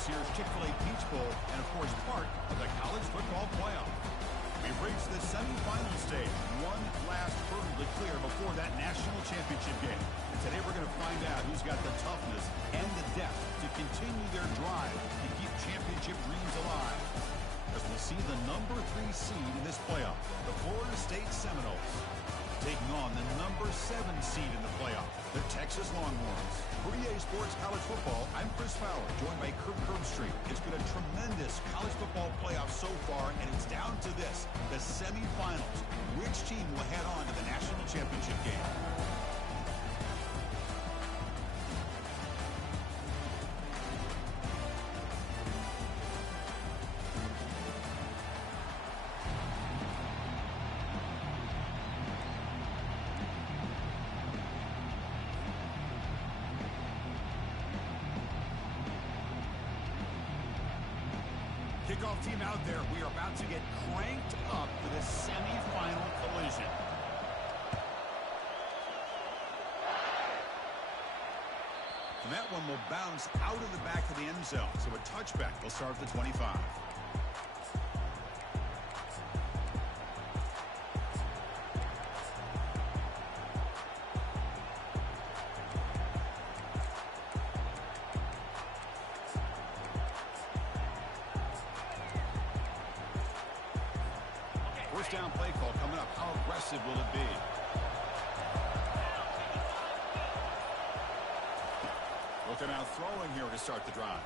This year's Chick-fil-A Peach Bowl, and of course part of the college football playoff. We've reached the semifinal stage. One last hurdle to clear before that national championship game. And today we're going to find out who's got the toughness and the depth to continue their drive to keep championship dreams alive. As we see the number 3 seed in this playoff, the Florida State Seminoles, taking on the number 7 seed in the playoff, the Texas Longhorns. For EA Sports College Football, I'm Chris Fowler, joined by Kirk Herbstreit. It's been a tremendous college football playoff so far, and it's down to this, the semifinals. Which team will head on to the national championship game? Kickoff team out there. We are about to get cranked up for the semifinal collision. And that one will bounce out of the back of the end zone. So a touchback will start at the 25. First down play call coming up. How aggressive will it be? Looking out throwing here to start the drive.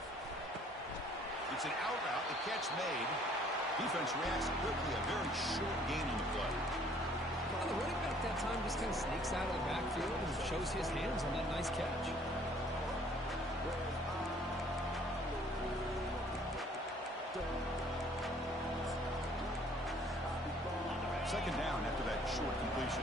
It's an out route. The catch made. Defense reacts quickly. A very short gain on the play. Well, the running back that time just kind of sneaks out of the backfield and shows his hands on that nice catch. Second down after that short completion.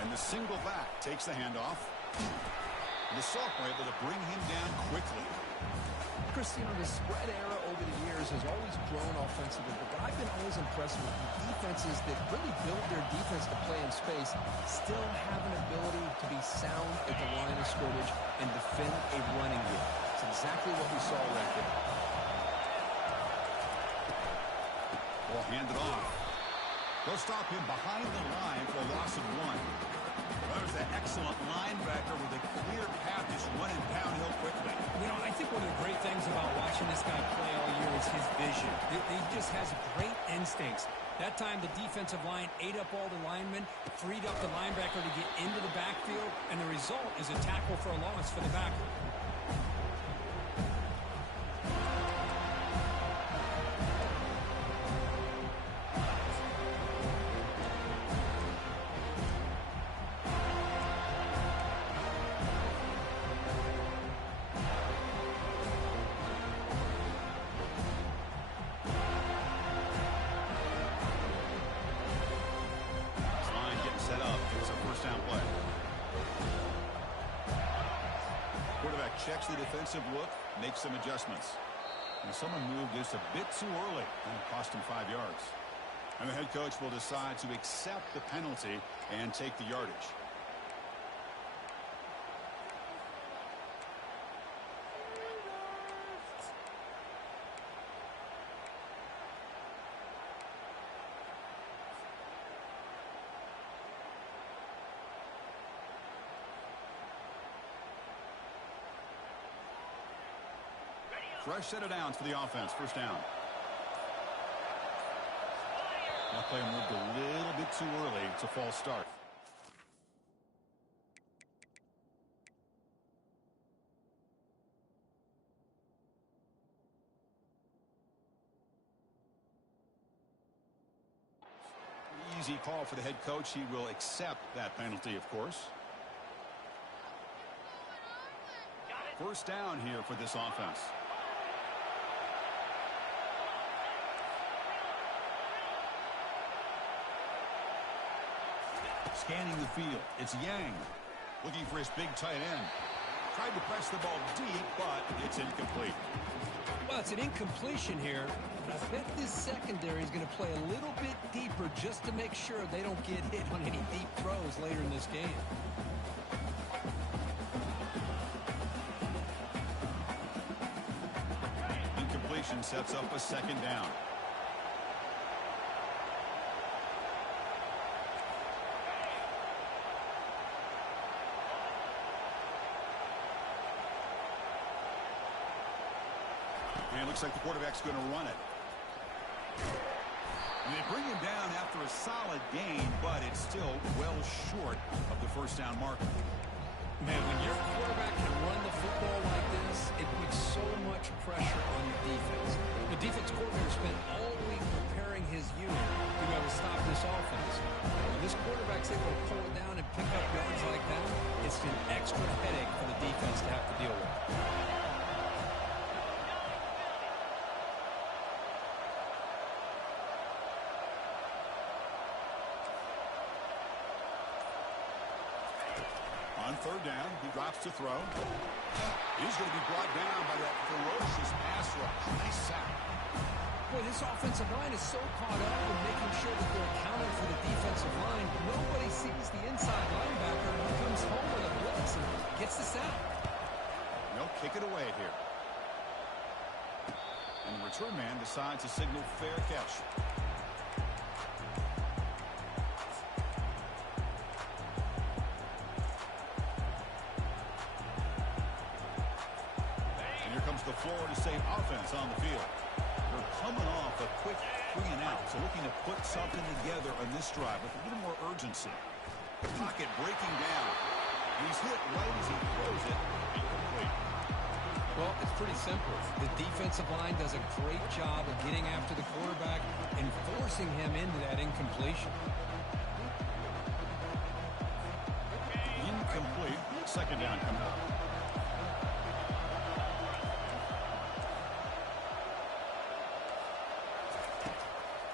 And the single back takes the handoff. And the sophomore able to bring him down quickly. Chris, you know, the spread era over the years has always grown offensively, but I've been always impressed with the defenses that really build their defense to play in space, still have an ability to be sound at the line of scrimmage and defend a running game. It's exactly what we saw right there. Ball handed off. They'll stop him behind the line for a loss of 1. There's that excellent linebacker with a clear path just running downhill quickly. You know, I think one of the great things about watching this guy play all year is his vision. He just has great instincts. That time the defensive line ate up all the linemen, freed up the linebacker to get into the backfield, and the result is a tackle for a loss for the backer. Checks the defensive look, makes some adjustments. And someone moved this a bit too early, and it cost him 5 yards. And the head coach will decide to accept the penalty and take the yardage. Fresh set of downs for the offense. First down. That play moved a little bit too early. It's a false start. Easy call for the head coach. He will accept that penalty, of course. First down here for this offense. Scanning the field, it's Yang looking for his big tight end. Tried to press the ball deep, but it's incomplete. Well, it's an incompletion here. But I bet this secondary is going to play a little bit deeper just to make sure they don't get hit on any deep throws later in this game. formation sets up a second down. And it looks like the quarterback's going to run it. And they bring him down after a solid gain, but it's still well short of the first down marker. Man, when your quarterback can run the football like this, it puts so much pressure on the defense. The defense coordinator spent all week preparing his unit to be able to stop this offense. When this quarterback's able to pull it down and pick up yards like that, it's an extra headache for the defense to have to deal with. On third down, he drops to throw. He's going to be brought down by that ferocious pass rush. Nice sack. Boy, this offensive line is so caught up in making sure that they're accounting for the defensive line. Nobody sees the inside linebacker who comes home with a blitz and gets the sack. They'll kick it away here. And the return man decides to signal fair catch. The Florida State offense on the field. They're coming off a quick 3 and out, so looking to put something together on this drive with a little more urgency. The pocket breaking down. He's hit right as he throws it. Incomplete. Well, it's pretty simple. The defensive line does a great job of getting after the quarterback and forcing him into that incompletion. Incomplete. Second down coming up.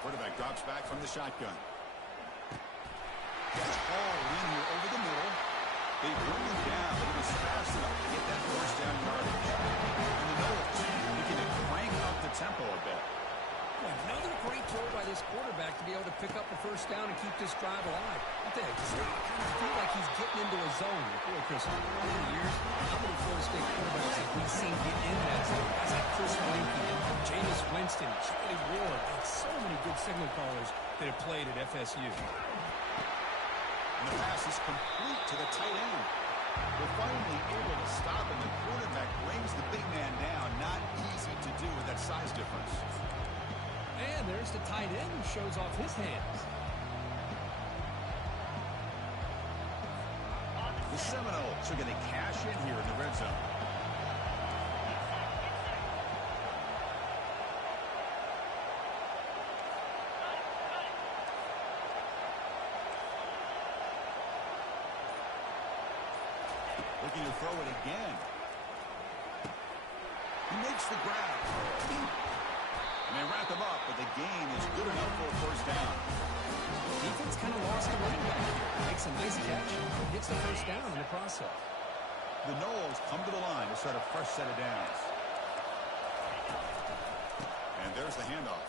Quarterback drops back from the shotgun. Gets all in here over the middle. They bring him down, but he was fast enough to get that first down yardage. And the Noles looking to crank up the tempo a bit. Another great throw by this quarterback to be able to pick up the first down and keep this drive alive. I tell you, I kind of feel like he's getting into a zone. Boy, Chris, over the years, how many Florida State quarterbacks have we seen get in that zone? Guys like Chris Weinke, Jameis Winston, Charlie Ward, and so many good signal callers that have played at FSU. And the pass is complete to the tight end. They're finally able to stop him. The quarterback brings the big man down. Not easy to do with that size difference. And there's the tight end who shows off his hands. The Seminoles are going to cash in here in the red zone. Looking to throw it again. He makes the grab. And they wrap him up, but the gain is good enough for a first down. Defense kind of lost the running back here. Makes a nice catch. Gets the first down in the process. The Noles come to the line to start a fresh set of downs. And there's the handoff.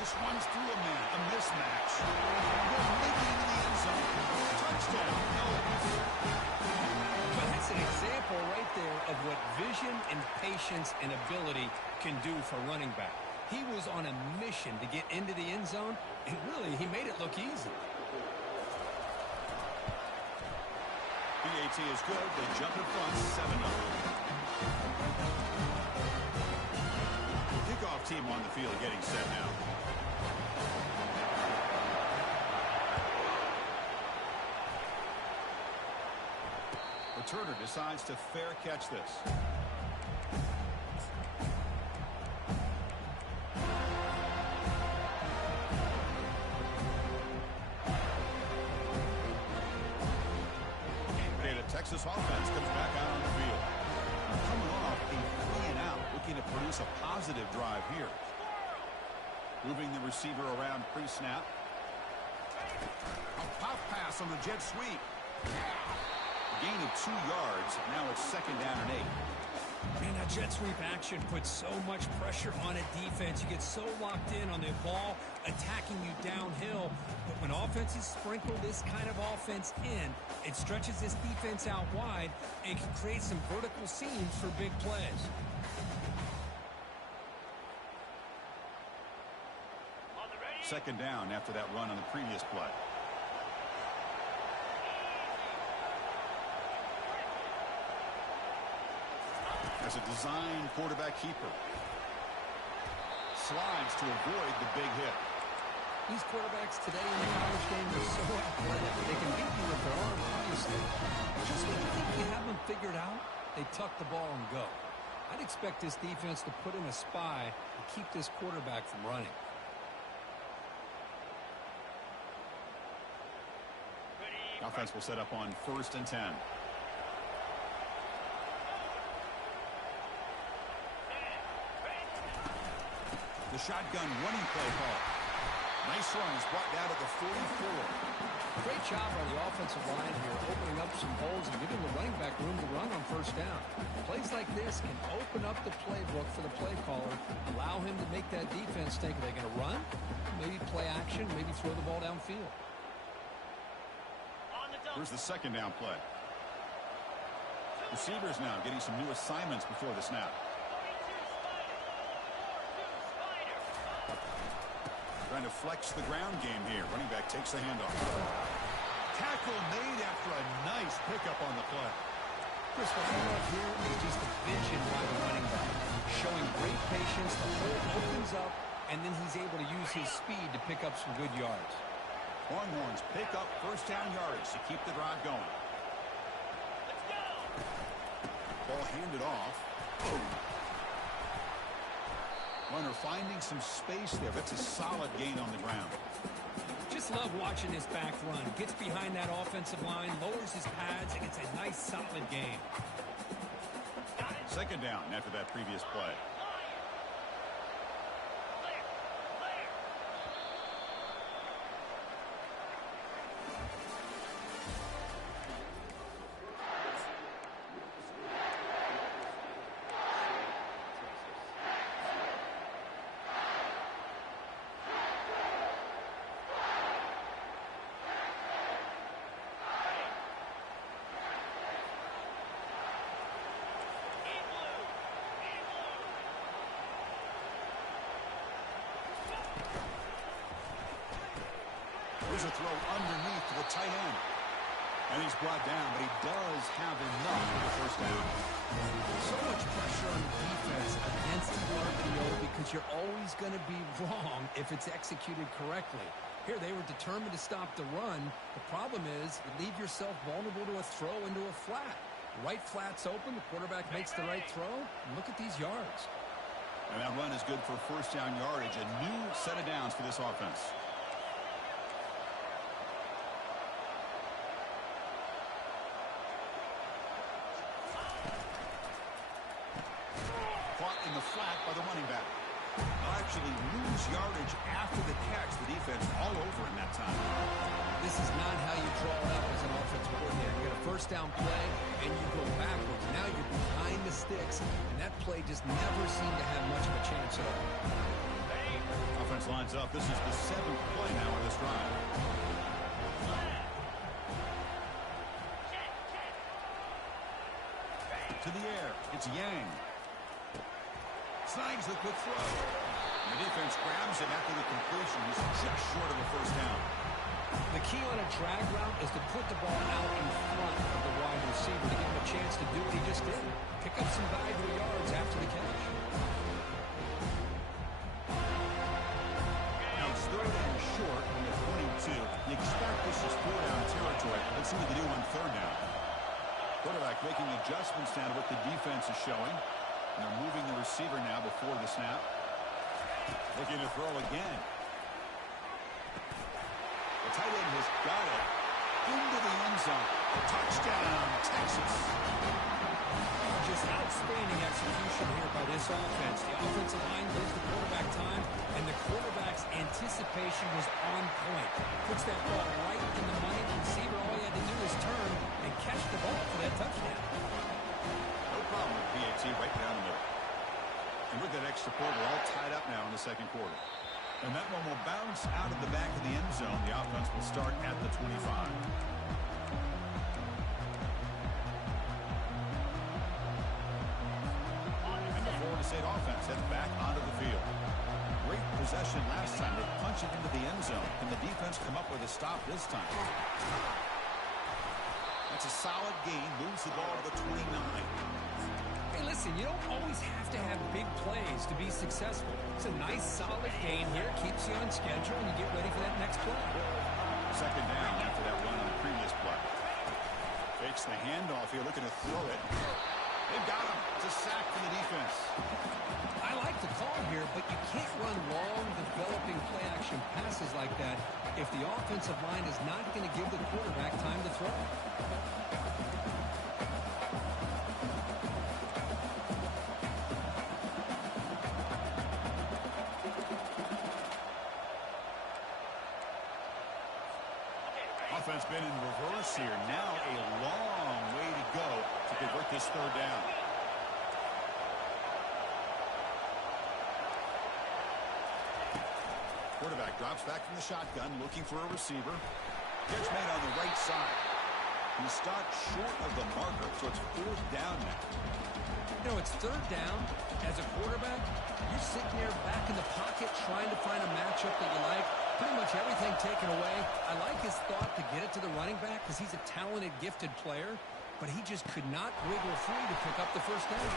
This runs through a man. A mismatch. They're making it into the end zone. Touchdown, Noles. But that's an example right there of what vision and patience and ability can do for running back. He was on a mission to get into the end zone, and really, he made it look easy. BAT is good. They jump in front, 7-0. Kickoff team on the field getting set now. Returner decides to fair catch this. Texas offense comes back out on the field. Coming off a 3 and out, looking to produce a positive drive here. Moving the receiver around pre-snap. A pop pass on the jet sweep. A gain of 2 yards. Now it's second down and 8. Man, that jet sweep action puts so much pressure on a defense. You get so locked in on the ball attacking you downhill. But when offenses sprinkle this kind of offense in, it stretches this defense out wide and can create some vertical seams for big plays. Second down after that run on the previous play. As a design quarterback keeper. Slides to avoid the big hit. These quarterbacks today in the college game are so athletic. They can beat you with their arm, obviously. Just when you think you have them figured out, they tuck the ball and go. I'd expect this defense to put in a spy and keep this quarterback from running. Offense will set up on 1st and 10. The shotgun running play call. Nice run. He's brought down at the 44. Great job on the offensive line here, opening up some holes and giving the running back room to run on 1st down. Plays like this can open up the playbook for the play caller, allow him to make that defense think, are they going to run? Maybe play action, maybe throw the ball downfield. Here's the 2nd down play. Receivers now getting some new assignments before the snap. Trying to flex the ground game here. Running back takes the handoff. Tackle made after a nice pickup on the play. Chris, what I love here is just the vision by the running back. Showing great patience, the hole opens up, and then he's able to use his speed to pick up some good yards. Longhorns pick up 1st down yardage to keep the drive going. Let's go. Ball handed off. Boom. Runner finding some space there. That's a solid gain on the ground. Just love watching this back run. Gets behind that offensive line, lowers his pads, and it's a nice, solid gain. 2nd down after that previous play. Here's a throw underneath to the tight end. And he's brought down, but he does have enough for the 1st down. So much pressure on the defense against the RPO because you're always going to be wrong if it's executed correctly. Here, they were determined to stop the run. The problem is you leave yourself vulnerable to a throw into a flat. Right flat's open, the quarterback makes the right throw, and look at these yards. And that run is good for 1st down yardage, a new set of downs for this offense. Caught in the flat by the running back. They'll actually lose yardage after the catch. The defense all over in that time. This is not how you draw it up as an offensive coordinator. You get a 1st down play, and you go backwards. Now you're behind the sticks, and that play just never seemed to have much of a chance at all. Offense lines up. This is the 7th play now on this drive. To the air. It's Yang. Snags the quick throw. And the defense grabs him after the completion. He's just short of a 1st down. The key on a drag route is to put the ball out in front of the wide receiver to give him a chance to do what he just did. Pick up some valuable yards after the catch. Now it's 3rd and short on the 22. You expect this is 4th down territory. Let's see what they do on 3rd down. Quarterback making adjustments now to what the defense is showing. And they're moving the receiver now before the snap. Looking to throw again. The tight end has got it into the end zone. Touchdown, Texas. Just outstanding execution here by this offense. The offensive line gives the quarterback time, and the quarterback's anticipation was on point. Puts that ball right in the money. The receiver, all he had to do is turn and catch the ball for that touchdown. No problem with PAT right down the middle. And with that extra point, we're all tied up now in the 2nd quarter. And that one will bounce out of the back of the end zone. The offense will start at the 25. And the Florida State offense heads back onto the field. Great possession last time. They punch it into the end zone. Can the defense come up with a stop this time? That's a solid gain. Moves the ball to the 29. Hey, listen, you don't always have to have big plays to be successful. It's a nice, solid gain here. Keeps you on schedule, and you get ready for that next play. Second down after that run on the previous play. Fakes the handoff here, looking to throw it. They've got him. It's a sack for the defense. I like the call here, but you can't run long, developing play-action passes like that if the offensive line is not going to give the quarterback time to throw. Offense been in reverse here. Now a long way to go to convert this third down. Quarterback drops back from the shotgun, looking for a receiver. Catch made on the right side. He stopped short of the marker, so it's fourth down now. You know, it's third down. As a quarterback, you're sitting there back in the pocket trying to find a matchup that you like. Pretty much everything taken away. I like his thought to get it to the running back because he's a talented, gifted player, but he just could not wiggle free to pick up the first down.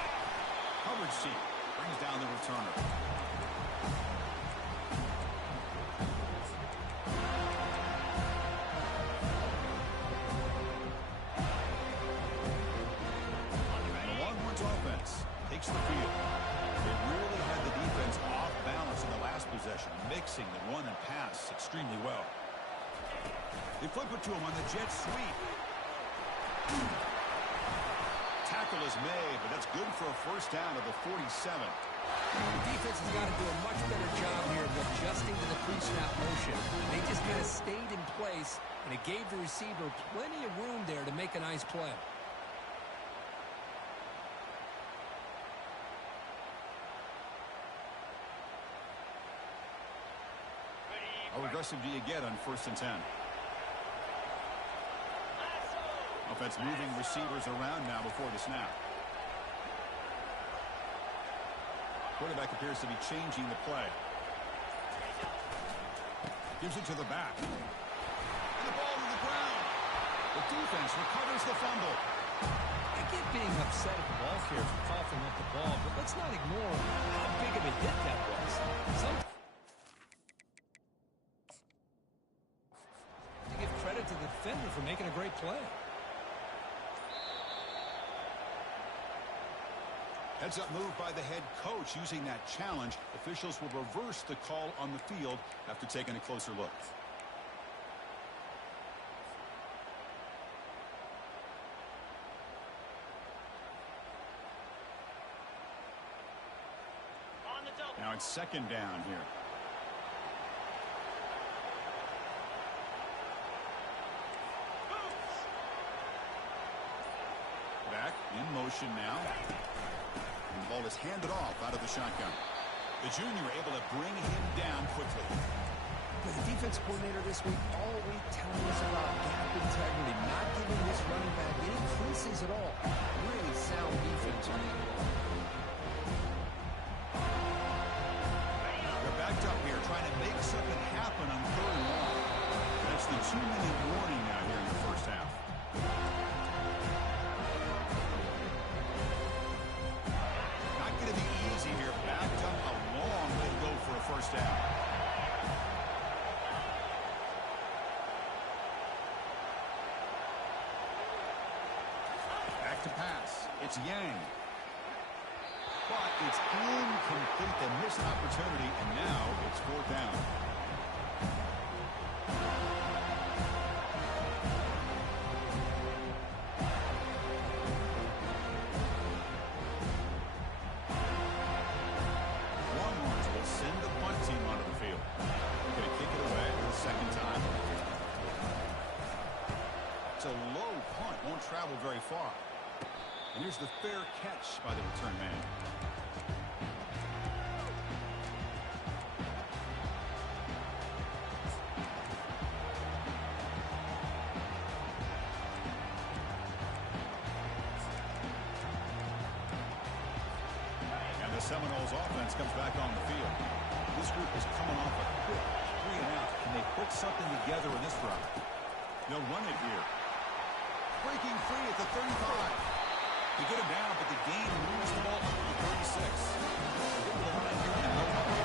Coverage team brings down the returner. The Longhorns offense takes the field. They really had the defense off balance in the last possession, mixing the run and pass extremely well. They flip it to him on the jet sweep. Tackle is made, but that's good for a first down of the 47. The defense has got to do a much better job here of adjusting to the pre-snap motion. They just kind of stayed in place, and it gave the receiver plenty of room there to make a nice play. How aggressive do you get on 1st and 10? Offense moving receivers around now before the snap. Quarterback appears to be changing the play. Gives it to the back. And the ball to the ground. The defense recovers the fumble. I get being upset at the ball carrier for coughing up the ball, but let's not ignore how big of a hit that was. To give credit to the defender for making a great play. Heads up move by the head coach using that challenge. Officials will reverse the call on the field after taking a closer look. Now it's second down here. Back in motion now. And the ball is handed off out of the shotgun. The junior able to bring him down quickly. The defense coordinator this week all week telling us about gap integrity, not giving this running back any creases at all. Really sound defense on that ball. They're backed up here trying to make something happen on 3rd and long. That's the 2-minute warning now here in the first half. Not going to be easy here. Backed up a long way to go for a first down. Back to pass. It's Yang. But it's incomplete. They miss an opportunity, and now it's 4th down. Longhorns will send the punt team onto the field. They're going to kick it away for the second time. It's a low punt. Won't travel very far. And here's the fair catch by the return man. And the Seminoles offense comes back on the field. This group is coming off a quick 3-and-out. Can they put something together in this drive? They'll run it here. Breaking free at the 35. They get him down, but the game moves the ball up to the 36. They get to the line here and no trouble.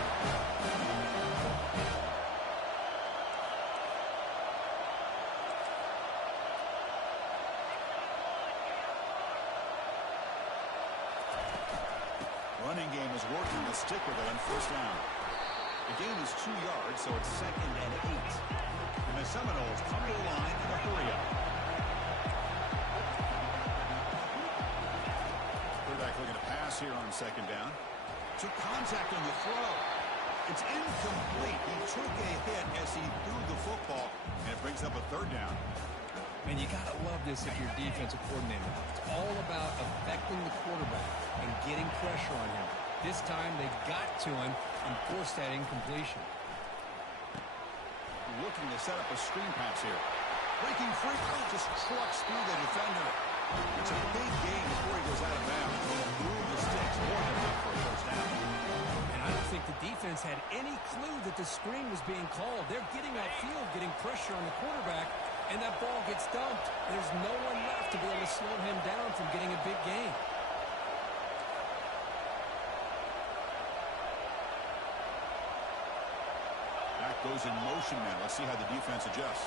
Running game is working. They'll stick with it on first down. The gain is 2 yards, so it's 2nd and 8. And the Seminoles come to the line in a hurry-up. Quarterback looking to pass here on 2nd down. Took contact on the throw. It's incomplete. He took a hit as he threw the football, and it brings up a 3rd down. And you got to love this if you're defensive coordinator. It's all about affecting the quarterback and getting pressure on him. This time they got to him and forced that incompletion. Looking to set up a screen pass here. Breaking free. Just trucks through the defender. It's a big gain before he goes out of bounds. He'll move the sticks more than enough for a first down. And I don't think the defense had any clue that the screen was being called. They're getting upfield, getting pressure on the quarterback, and that ball gets dumped. There's no one left to be able to slow him down from getting a big gain. Back goes in motion now. Let's see how the defense adjusts.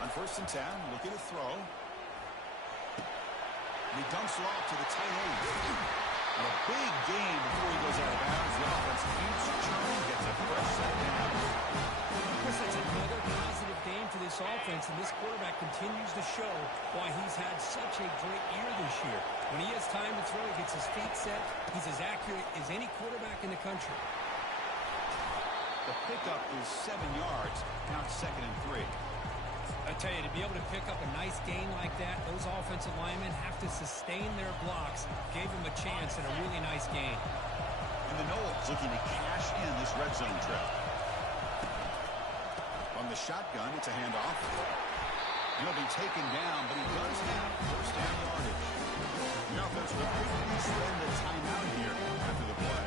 On 1st and 10, looking to throw. And he dumps it off to the tight end. And a big gain before he goes out of bounds. The offense keeps churning, gets a fresh set down. Chris, that's another positive game for this offense, and this quarterback continues to show why he's had such a great year this year. When he has time to throw, he gets his feet set. He's as accurate as any quarterback in the country. The pickup is 7 yards. Now it's 2nd and 3. I tell you, to be able to pick up a nice gain like that, those offensive linemen have to sustain their blocks. Gave him a chance and a really nice gain. And the Noles looking to cash in this red zone trip. From the shotgun, it's a handoff. He'll be taken down, but he does have first down yardage. The offense will quickly spend the timeout here after the play.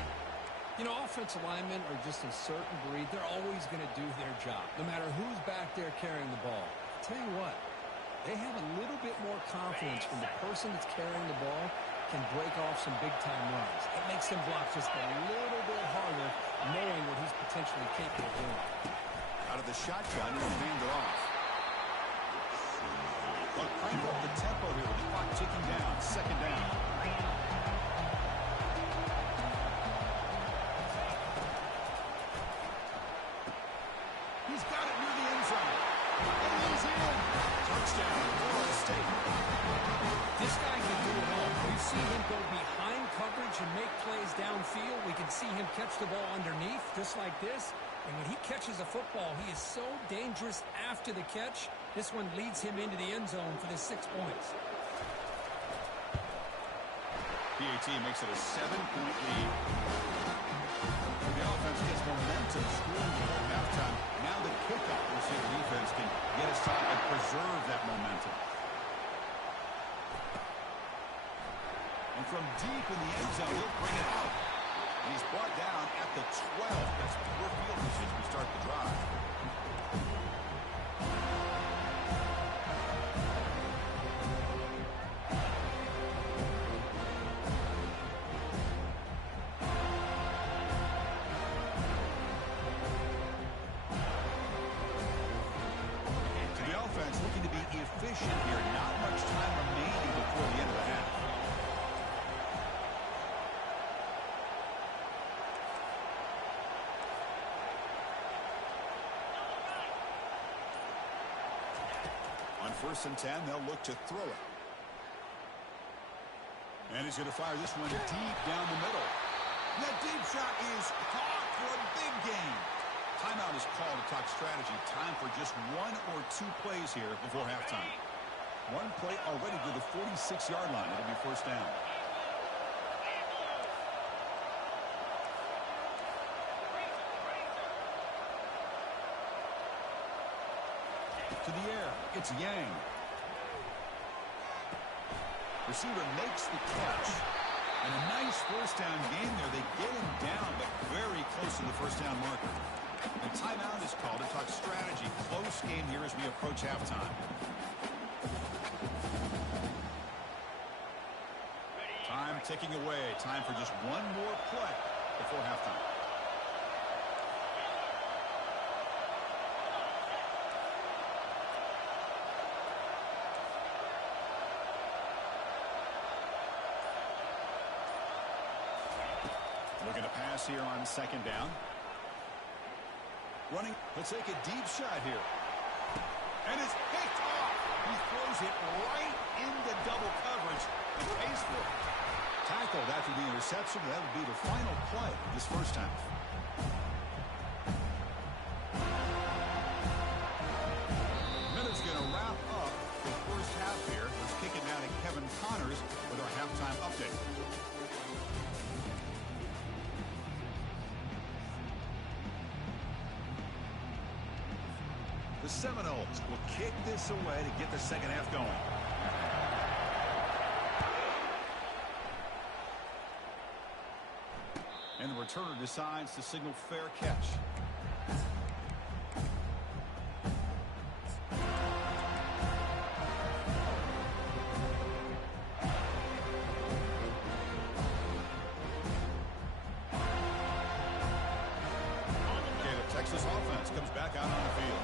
You know, offensive linemen are just a certain breed. They're always going to do their job, no matter who's back there carrying the ball. I'll tell you what, they have a little bit more confidence when the person that's carrying the ball can break off some big-time runs. It makes them block just a little bit harder, knowing what he's potentially capable of doing. Out of the shotgun, he'll hand it off. But crank up the tempo here with the clock ticking down. 2nd down. He's got it near the end zone. And he's in. Touchdown, Florida State. This guy can do it all. We've seen him go behind coverage and make plays downfield. We can see him catch the ball underneath, just like this. And when he catches a football, he is so dangerous after the catch. This one leads him into the end zone for the 6 points. PAT makes it a 7-point lead. The offense gets momentum scoring before halftime. Now the kickoff. We'll see if the defense can get a stop and preserve that momentum. And from deep in the end zone, he'll bring it out. And he's brought down at the 12. That's poor field position to start the drive. To the offense, looking to be efficient here. Not much time remaining before the end of the half. On 1st and 10, they'll look to throw it. And he's going to fire this one deep down the middle. And that deep shot is caught for a big gain. Timeout is called to talk strategy. Time for just 1 or 2 plays here before halftime. One play already to the 46-yard line. It'll be first down. To the air, it's Yang. Receiver makes the catch. And a nice first down game there. They get him down, but very close to the first down marker. The timeout is called to talk strategy. Close game here as we approach halftime. Time ticking away. Time for just one more play before halftime. Looking to pass here on second down. Running. He'll take a deep shot here. And it's picked off. He throws it right into double coverage and pays for it. Tackled after the interception. That would be the final play of this first half. Miller's going to wrap up the first half here. Let's kick it now to Kevin Connors with our halftime update. The Seminoles will kick this away to get the second half going. And the returner decides to signal fair catch. Okay, the Texas offense comes back out on the field.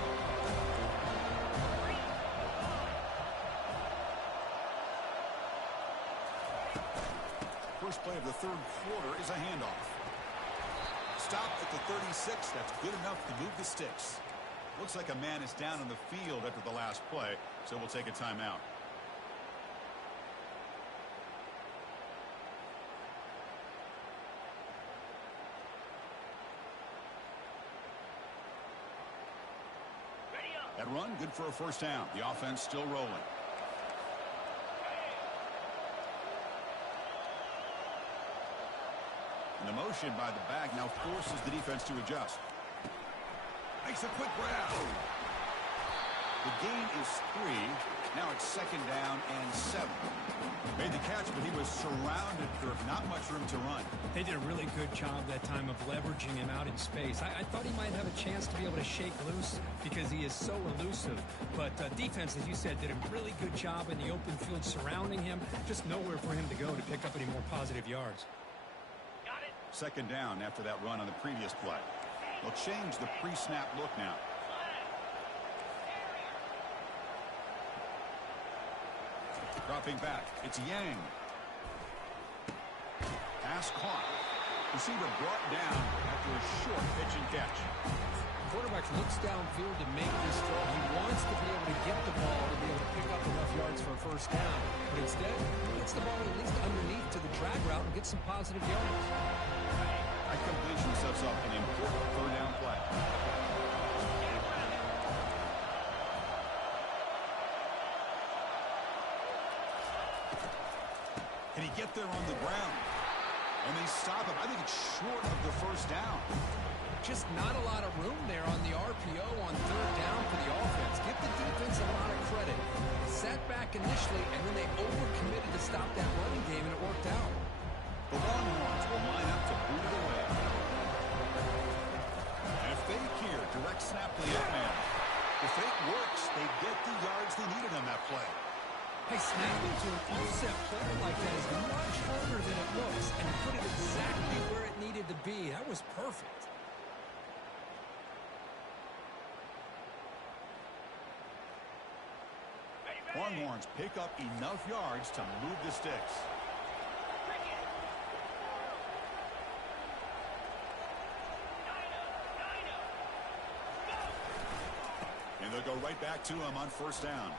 First play of the third quarter is a handoff. Stop at the 36. That's good enough to move the sticks. Looks like a man is down on the field after the last play, so we'll take a timeout. That run, good for a first down. The offense still rolling. And the motion by the back now forces the defense to adjust. Makes a quick grab. The gain is 3. Now it's second down and 7. Made the catch, but he was surrounded. There not much room to run. They did a really good job that time of leveraging him out in space. I thought he might have a chance to be able to shake loose because he is so elusive. But defense, as you said, did a really good job in the open field surrounding him. Just nowhere for him to go to pick up any more positive yards. Second down after that run on the previous play. They'll change the pre-snap look now. Dropping back. It's Yang. Pass caught. Receiver brought down after a short pitch and catch. Quarterback looks downfield to make this throw. He wants to be able to get the ball to be able to pick up enough yards for a first down. But instead, he gets the ball at least underneath to the drag route and gets some positive yards. That completion sets up an important third down play. Can he get there on the ground? And they stop him. I think it's short of the first down. Just not a lot of room there on the RPO on third down for the offense. Give the defense a lot of credit. Sat back initially, and then they overcommitted to stop that running game, and it worked out. The Longhorns will line up to boot it away. And a fake here, direct snap to the up man. The fake works. They get the yards they needed on that play. Hey, snapping to an offset player like that is much harder than it looks, and put it exactly where it needed to be. That was perfect. Longhorns pick up enough yards to move the sticks. And they'll go right back to him on first down.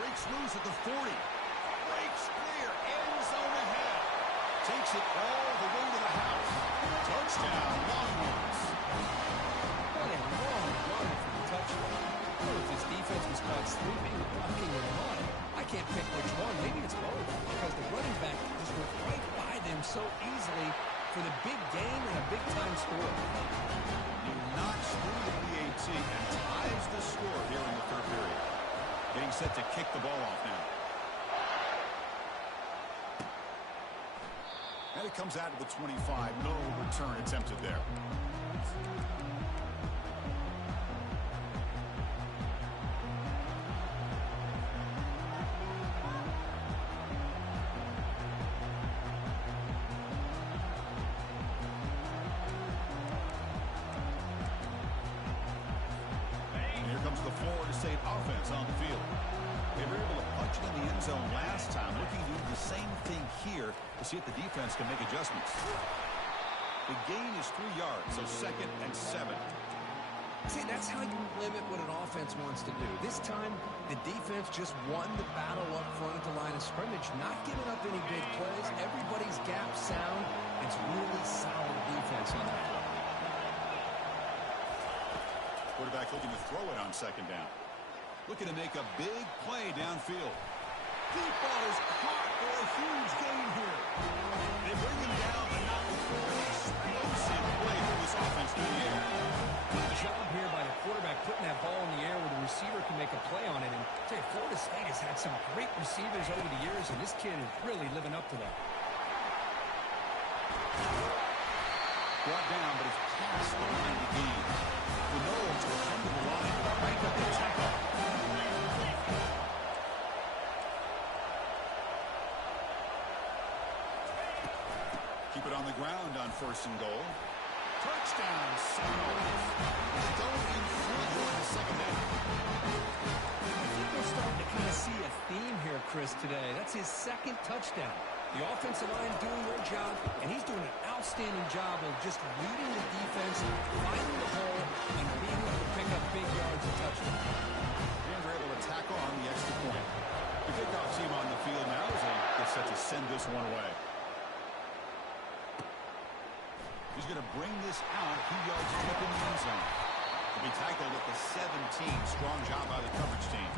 Breaks loose at the 40. Breaks clear. End zone ahead. Takes it all the way to the house. Touchdown, Longhorns. What a long run for the touchdown. If his defense was caught sleeping, blocking, or running, I can't pick which one. Maybe it's both, because the running back just went right by them so easily for the big game and a big-time score. He knocks through the PAT and ties the score here in the third period. Getting set to kick the ball off now. And it comes out to the 25. No return attempted there. Here comes the Florida State offense on the field. They were able to punch it in the end zone last time, looking to do the same thing here to see if the defense can make adjustments. The gain is 3 yards, so 2nd and 7. See, that's how you limit what an offense wants to do. This time, the defense just won the battle up front at the line of scrimmage, not giving up any big plays. Everybody's gap sound. It's really solid defense on that play. Quarterback looking to throw it on 2nd down. Looking to make a big play downfield. Deep ball is caught for a huge gain here. They bring him down, but not before an explosive play for this offense through the air. Good job here by the quarterback putting that ball in the air where the receiver can make a play on it. And I tell you, Florida State has had some great receivers over the years, and this kid is really living up to that. Brought down, but it's past the line to gain. The Knowles will come to the line to break up the tackle. Keep it on the ground on 1st and goal. Touchdown, Seminoles. Going in front here in the 2nd half. I think we're starting to kind of see a theme here, Chris, today. That's his 2nd touchdown. The offensive line doing their job, and he's doing an outstanding job of just leading the defense, finding the hole, and being able to pick up big yards and touchdowns. And they're able to tack on the extra point. The kickoff team on the field now as they get set to send this one away. He's going to bring this out. 2 yards deep in the end zone. He'll be tackled at the 17. Strong job by the coverage team.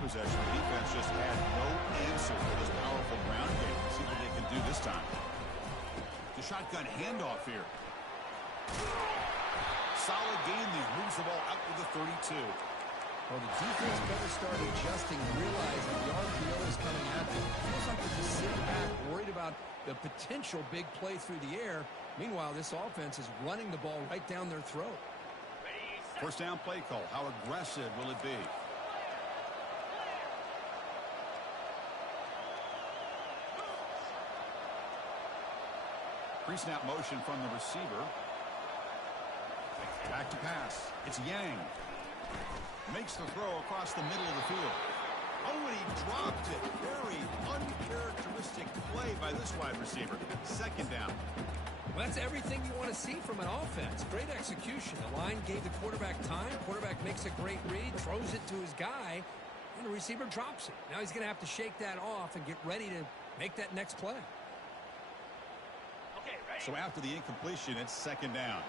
Possession. The defense just had no answer for this powerful ground game. Let's see what they can do this time. The shotgun handoff here. Solid gain there. Moves the ball out to the 32. Well, the defense better start adjusting, realizing the RPO is coming at them. It feels like they're just sitting back, worried about the potential big play through the air. Meanwhile, this offense is running the ball right down their throat. 1st down play call. How aggressive will it be? Pre-snap motion from the receiver. Back to pass. It's Yang. Makes the throw across the middle of the field. Oh, and he dropped it. Very uncharacteristic play by this wide receiver. 2nd down. Well, that's everything you want to see from an offense. Great execution. The line gave the quarterback time. Quarterback makes a great read, throws it to his guy, and the receiver drops it. Now he's going to have to shake that off and get ready to make that next play. So after the incompletion, it's 2nd down.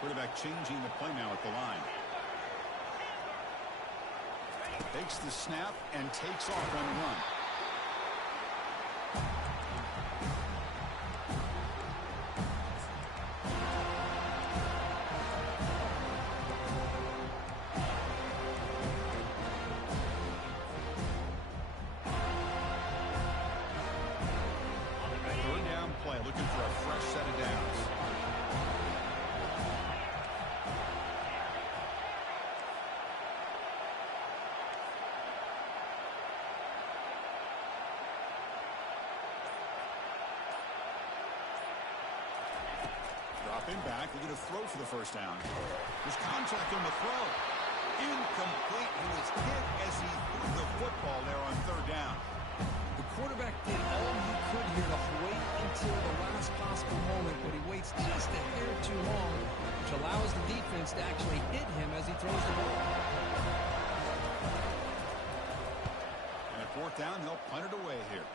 Quarterback changing the play now at the line. Takes the snap and takes off on the run. Looking for a fresh set of downs. Dropping back, looking to throw for the 1st down. There's contact on the throw. Incomplete. He was hit as he threw the football there on 3rd down. The quarterback did all he could here to wait until the last possible moment, but he waits just a hair too long, which allows the defense to actually hit him as he throws the ball. And at 4th down, they'll punt it away here.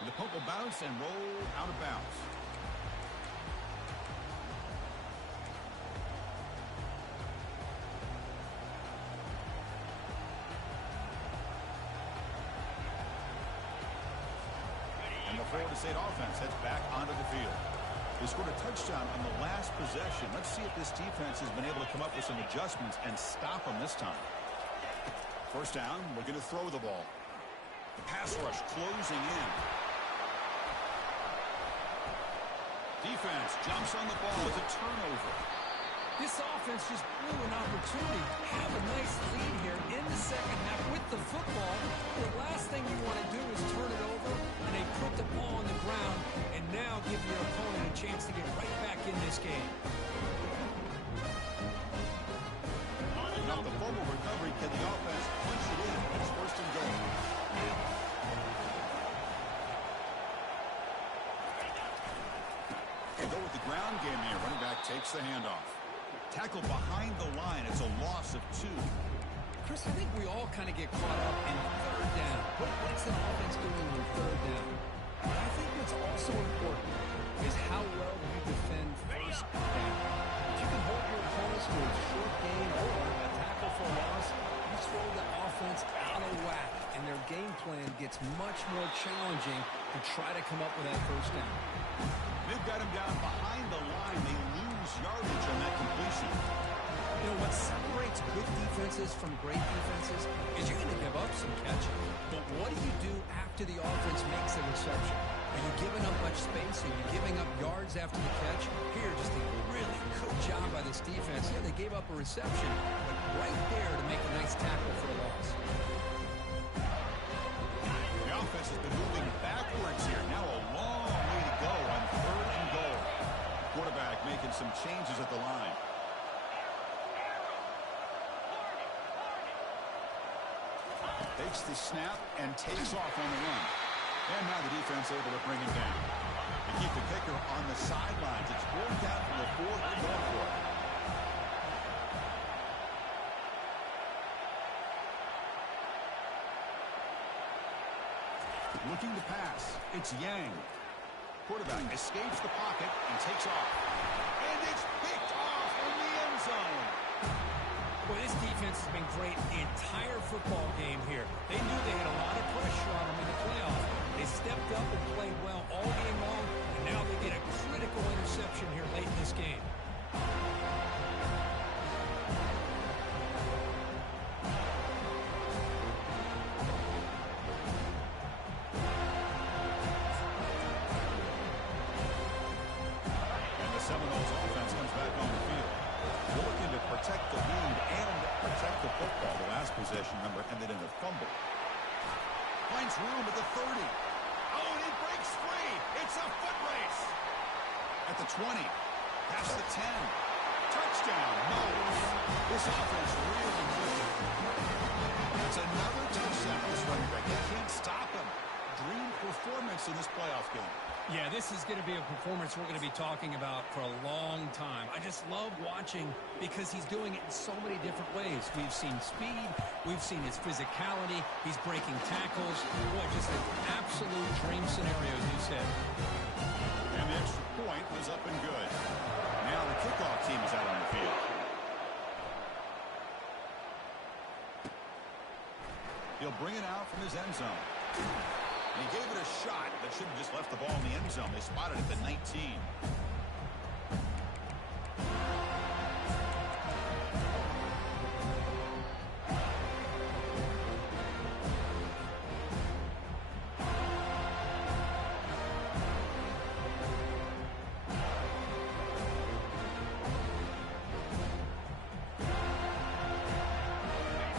And the punt will bounce and roll out of bounds. Florida State offense heads back onto the field. They scored a touchdown on the last possession. Let's see if this defense has been able to come up with some adjustments and stop them this time. First down, looking to throw the ball. Pass rush closing in. Defense jumps on the ball with a turnover. This offense just blew an opportunity. Have a nice lead here in the second half with the football. The last thing you want to do is turn it over, and they put the ball on the ground and now give your opponent a chance to get right back in this game. Now the fumble recovery. Can the offense punch it in? It's first and goal. They go with the ground game here. Running back takes the handoff. Tackle behind the line. It's a loss of 2. Chris, I think we all kind of get caught up in third down. What's the offense doing on third down? But I think what's also important is how well you defend first down. If you can hold your opponents to a short gain or a tackle for a loss, you throw the offense out of whack, and their game plan gets much more challenging to try to come up with that first down. They've got him down behind the line. They lose yardage on that completion. You know, what separates good defenses from great defenses is you're going to give up some catching. But what do you do after the offense makes a reception? Are you giving up much space? Are you giving up yards after the catch? Here, just a really good job by this defense. Yeah, they gave up a reception, but right there to make a nice tackle for a loss. The offense has been moving backwards here. Now a long way to go on third and goal. Quarterback making some changes at the line. Takes the snap and takes off on the run. And now the defense able to bring him down. They keep the kicker on the sidelines. It's 4th down from the 4th. They're going for it. Looking to pass. It's Yang. Quarterback escapes the pocket and takes off. And it's picked off in the end zone. Boy, this defense has been great the entire football game here. They knew they had a lot of pressure on them in the playoffs. They stepped up and played well all game long, and now they get a critical interception here late in this game. And the Seminoles offense comes back on the field. They're looking to protect the lead and protect the football. The last possession, remember, ended in a fumble. Finds room at the 30. Oh, and he breaks free. It's a foot race. At the 20. Past the 10. Touchdown. No. This offense really clicking. That's another touchdown. This running back. They can't stop him. Dream performance in this playoff game. Yeah, this is going to be a performance we're going to be talking about for a long time. I just love watching because he's doing it in so many different ways. We've seen speed. We've seen his physicality. He's breaking tackles. Boy, just an absolute dream scenario, as you said. And the extra point was up and good. Now the kickoff team is out on the field. He'll bring it out from his end zone. And he gave it a shot that should have just left the ball in the end zone. They spotted it at the 19.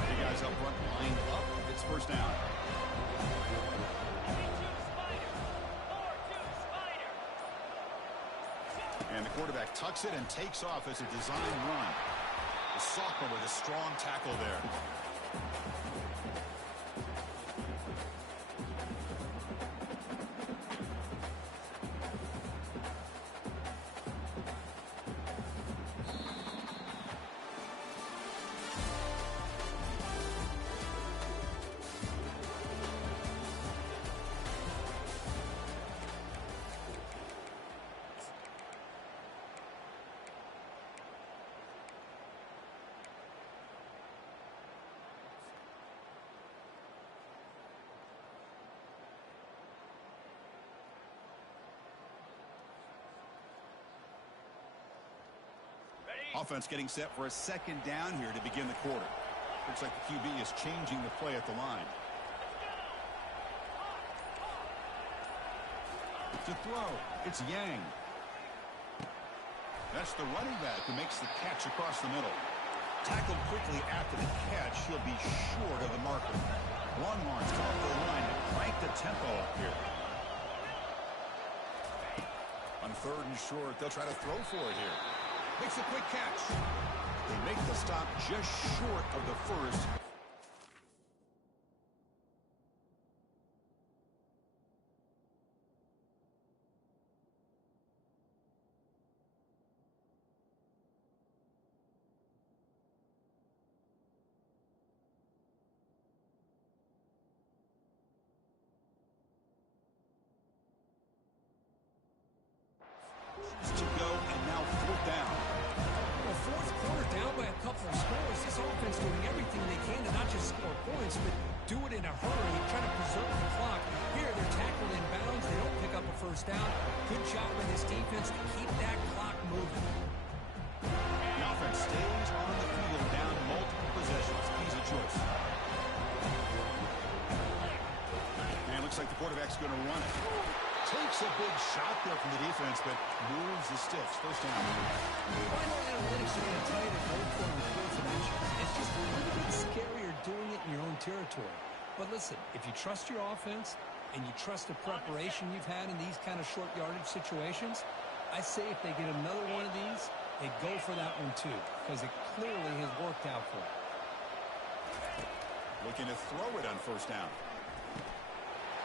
The guys up front lined up. It's first down. And the quarterback tucks it and takes off as a design run. The sophomore with a strong tackle there. Offense getting set for a second down here to begin the quarter. Looks like the QB is changing the play at the line. To throw, it's Yang. That's the running back who makes the catch across the middle. Tackled quickly after the catch. He'll be short of the marker. Longhorns come up the line to crank the tempo up here. On third and short, they'll try to throw for it here. Makes a quick catch. They make the stop just short of the first. To go, and now fourth down. Well, fourth quarter down by a couple of scores. This offense doing everything they can to not just score points, but do it in a hurry, trying to preserve the clock. Here, they're tackled in bounds. They don't pick up a first down. Good job by this defense to keep that clock moving. The offense stays on the field down multiple possessions. Easy choice. And it looks like the quarterback's going to run it. Takes a big shot there from the defense, but moves the sticks. First down. Final analytics are going to tell you to go for it with fourth dimensions. It's just a little bit scarier doing it in your own territory. But listen, if you trust your offense and you trust the preparation you've had in these kind of short yardage situations, I say if they get another one of these, they go for that one too, because it clearly has worked out for them. Looking to throw it on first down.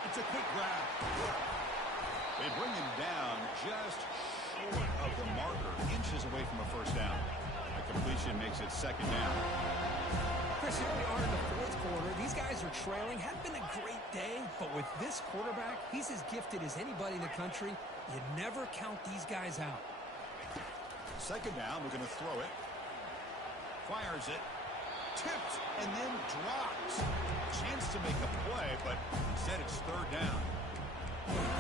It's a quick grab. They bring him down just short of the marker, inches away from a first down. A completion makes it second down. Chris, here we are in the fourth quarter. These guys are trailing. Hadn't been a great day, but with this quarterback, he's as gifted as anybody in the country. You never count these guys out. Second down, we're going to throw it. Fires it. Tipped and then dropped. Chance to make a play, but instead it's third down.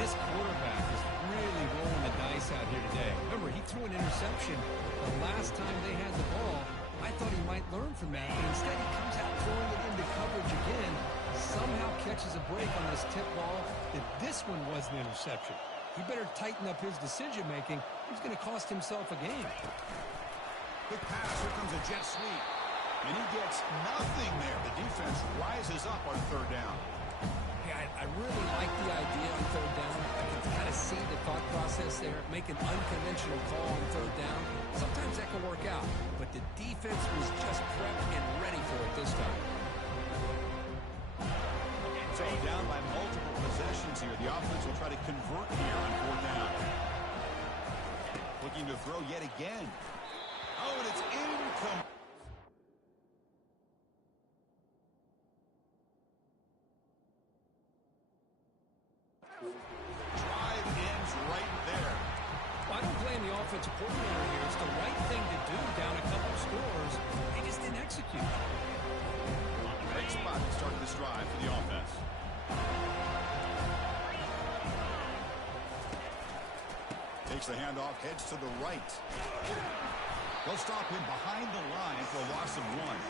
This quarterback is really rolling the dice out here today. Remember, he threw an interception the last time they had the ball. I thought he might learn from that, but instead he comes out throwing it into coverage again. Somehow catches a break on this tip ball that this one was an interception. He better tighten up his decision-making. He's going to cost himself a game. Quick pass. Here comes a jet sweep. And he gets nothing there. The defense rises up on third down. Yeah, I really like the idea on third down. I can kind of see the thought process there. Make an unconventional call on third down. Sometimes that can work out. But the defense was just prepped and ready for it this time. So down by multiple possessions here. The offense will try to convert here on fourth down. Looking to throw yet again. Oh, and it's incomplete. Drive ends right there. Well, I don't blame the offensive coordinator here. It's the right thing to do down a couple scores. They just didn't execute. Great spot to start this drive for the offense. Takes the handoff, heads to the right. They'll stop him behind the line for a loss of one.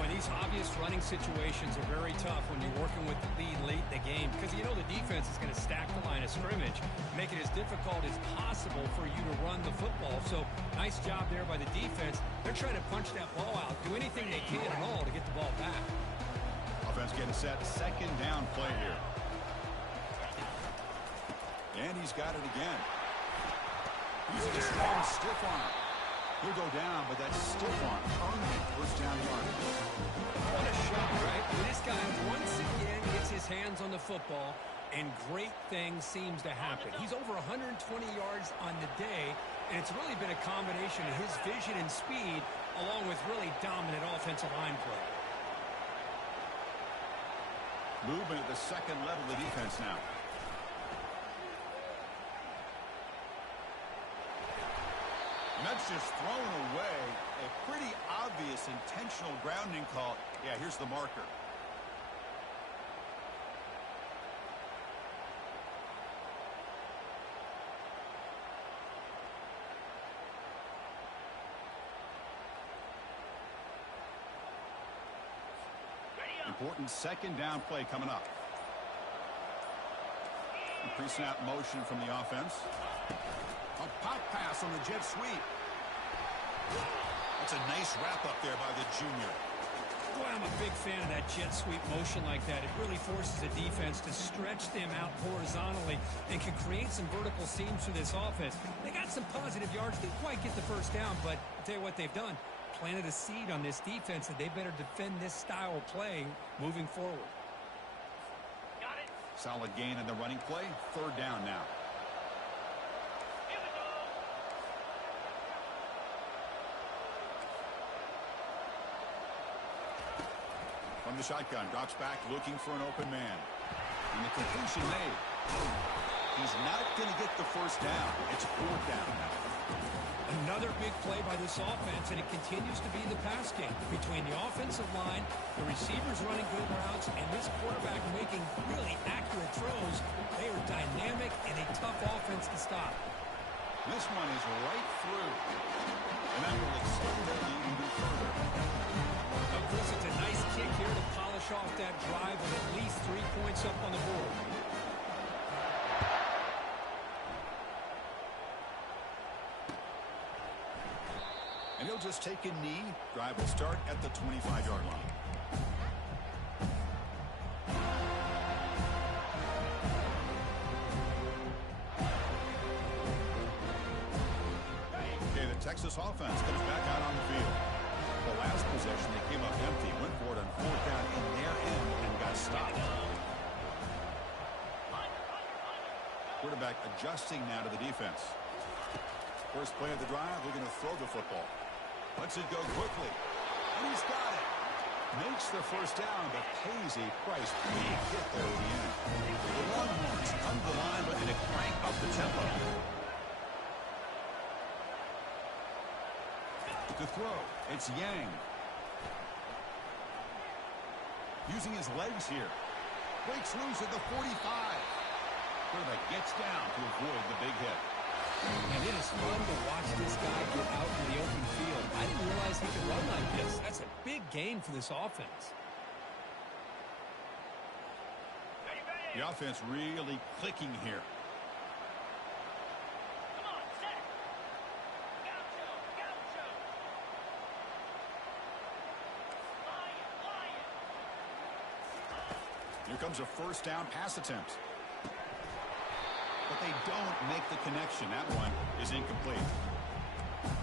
When these obvious running situations are very tough when you're working with the lead late in the game, because you know the defense is going to stack the line of scrimmage, make it as difficult as possible for you to run the football. So nice job there by the defense. They're trying to punch that ball out, do anything they can at all to get the ball back. Offense getting set, second down play here. And he's got it again. Using a strong stiff arm. He'll go down, but that stiff arm permanent first down yard. What a shot, right? This guy once again gets his hands on the football, and great things seems to happen. He's over 120 yards on the day, and it's really been a combination of his vision and speed along with really dominant offensive line play. Movement at the second level of the defense now. And that's just thrown away. A pretty obvious intentional grounding call. Yeah, here's the marker. important second down play coming up. Pre-snap motion from the offense. A pop pass on the jet sweep. That's a nice wrap up there by the junior. Boy, I'm a big fan of that jet sweep motion like that. It really forces a defense to stretch them out horizontally and can create some vertical seams for this offense. They got some positive yards. Didn't quite get the first down, but I'll tell you what they've done. Planted a seed on this defense that they better defend this style of play moving forward. Solid gain in the running play. Third down now. Here we go. From the shotgun, drops back looking for an open man. And the completion made. He's not going to get the first down. It's fourth down now. Another big play by this offense, and it continues to be the pass game between the offensive line, the receivers running good routes, and this quarterback making really accurate throws. They are dynamic and a tough offense to stop. This one is right through. And that will extend their lead even further. Of course, it's a nice kick here to polish off that drive with at least 3 points up on the board. And he'll just take a knee. Drive will start at the 25-yard line. Okay, the Texas offense comes back out on the field. The last possession, they came up empty, went for it on fourth down in their end and got stopped. Quarterback adjusting now to the defense. First play of the drive, they're going to throw the football. Lets it go quickly. And he's got it. Makes the first down, but pays a price. Big hit there at the end. The Longhorns come to the line looking to crank up the tempo. To throw, it's Yang. Using his legs here. Breaks loose at the 45. Quarterback gets down to avoid the big hit. And it is fun to watch this guy get out in the open field. I didn't realize he could run like this. That's a big gain for this offense. The offense really clicking here. Come on, set. Gaucho, gaucho. Lion. Here comes a first down pass attempt. But they don't make the connection. That one is incomplete.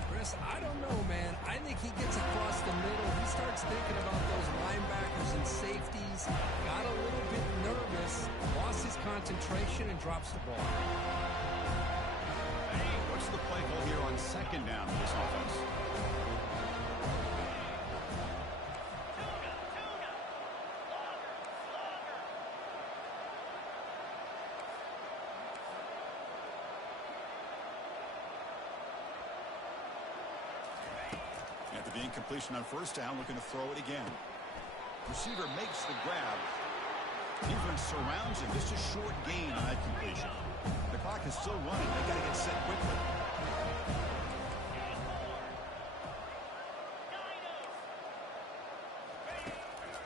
Chris, I don't know, man. I think he gets across the middle. He starts thinking about those linebackers and safeties. Got a little bit nervous. Lost his concentration and drops the ball. Hey, what's the play call here on second down for this offense? After the incompletion on first down, looking to throw it again. Receiver makes the grab. Defense surrounds him. Just a short gain on that completion. The clock is still running. They got to get set quickly.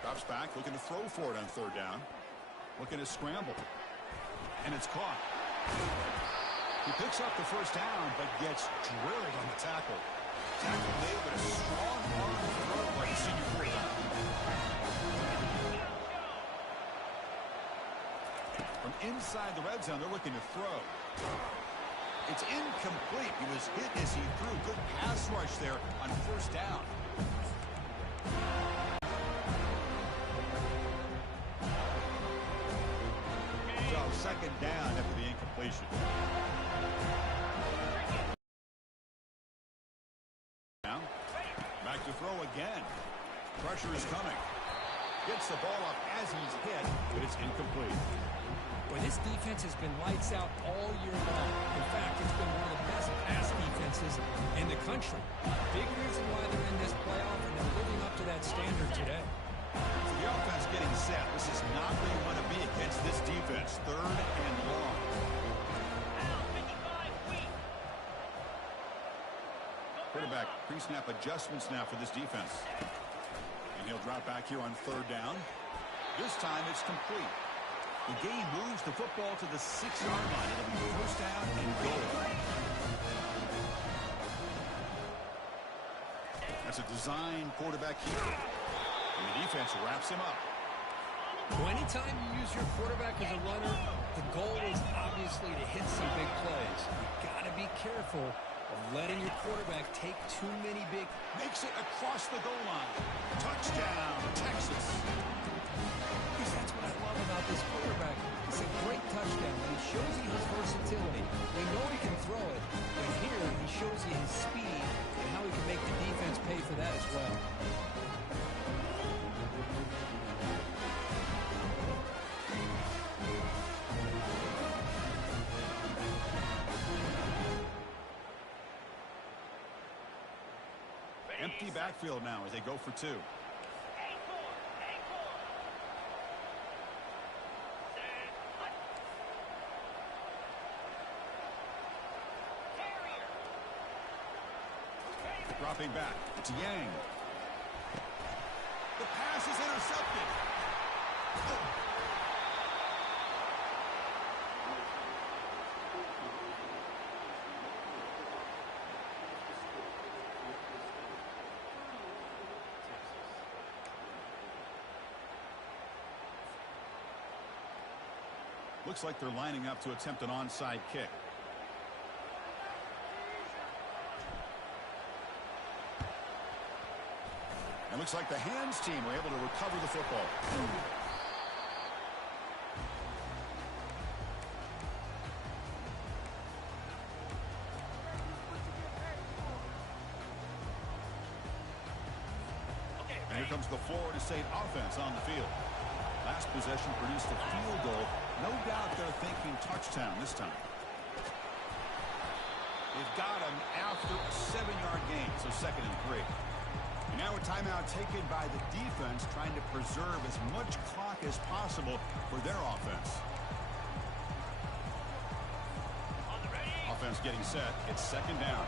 Drops back, looking to throw for it on third down. Looking to scramble. And it's caught. He picks up the first down, but gets drilled on the tackle. Tackle made with a strong arm throw by the senior quarterback. From inside the red zone, they're looking to throw. It's incomplete. He was hit as he threw. Good pass rush there on first down. So second down after the incompletion. Now, back to throw again. Pressure is coming. Gets the ball up as he's hit, but it's incomplete. Boy, this defense has been lights out all year long. In fact, it's been one of the best pass defenses in the country. Big reason why they're in this playoff, and they're living up to that standard today. So the offense getting set. This is not where you want to be against this defense. Third and long. Quarterback pre-snap adjustments now for this defense. And he'll drop back here on third down. This time it's complete. The game moves the football to the 6-yard line. It'll be first down and goal. That's a design quarterback keeper. And the defense wraps him up. Anytime you use your quarterback as a runner, the goal is obviously to hit some big plays. You've got to be careful of letting your quarterback take too many big. Makes it across the goal line. Touchdown, Texas. Because that's what I love about this quarterback. It's a great touchdown, and he shows you his versatility. We know he can throw it, but here he shows you his speed and how he can make the defense pay for that as well. Empty backfield now as they go for 2. Dropping back. It's Yang. The pass is intercepted. Looks like they're lining up to attempt an onside kick. It looks like the hands team were able to recover the football. And here comes the Florida State offense on the field. Last possession produced a field goal. No doubt they're thinking touchdown this time. They've got him after a 7-yard gain, so 2nd and 3. And now a timeout taken by the defense, trying to preserve as much clock as possible for their offense. Offense getting set. It's 2nd down.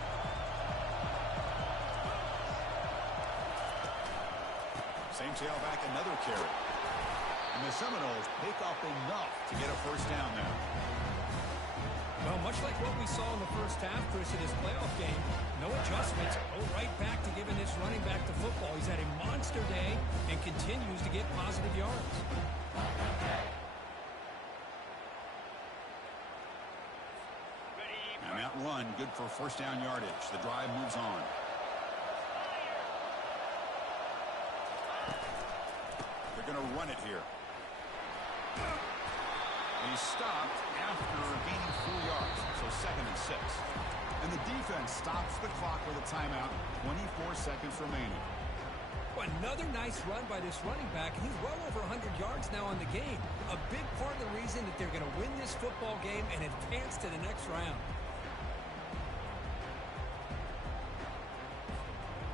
Same tailback, another carry. And the Seminoles pick up enough to get a first down now. Well, much like what we saw in the first half, Chris, in this playoff game, no adjustments. Go right back to giving this running back the football. He's had a monster day and continues to get positive yards. And that run, good for first down yardage. The drive moves on. They're going to run it here. He's stopped after gaining 4 yards, so 2nd and 6. And the defense stops the clock with a timeout, 24 seconds remaining. Well, another nice run by this running back, and he's well over 100 yards now in the game. A big part of the reason that they're going to win this football game and advance to the next round.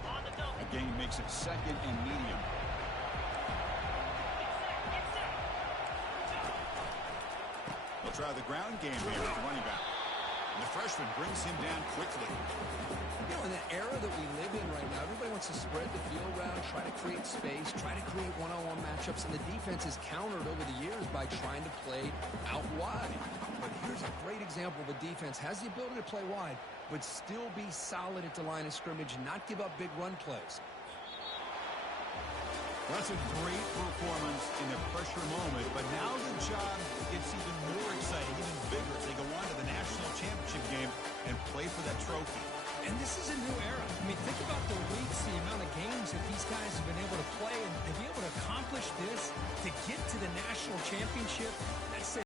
The gain makes it 2nd and medium. They'll try the ground game here with the running back. And the freshman brings him down quickly. You know, in the era that we live in right now, everybody wants to spread the field around, try to create space, try to create one-on-one matchups, and the defense is countered over the years by trying to play out wide. But here's a great example of a defense has the ability to play wide, but still be solid at the line of scrimmage and not give up big run plays. That's a great performance in a pressure moment, but now the job gets even more exciting, even bigger as they go on to the national championship game and play for that trophy. And this is a new era. I mean, think about the weeks, the amount of games that these guys have been able to play, and to be able to accomplish this, to get to the national championship, that's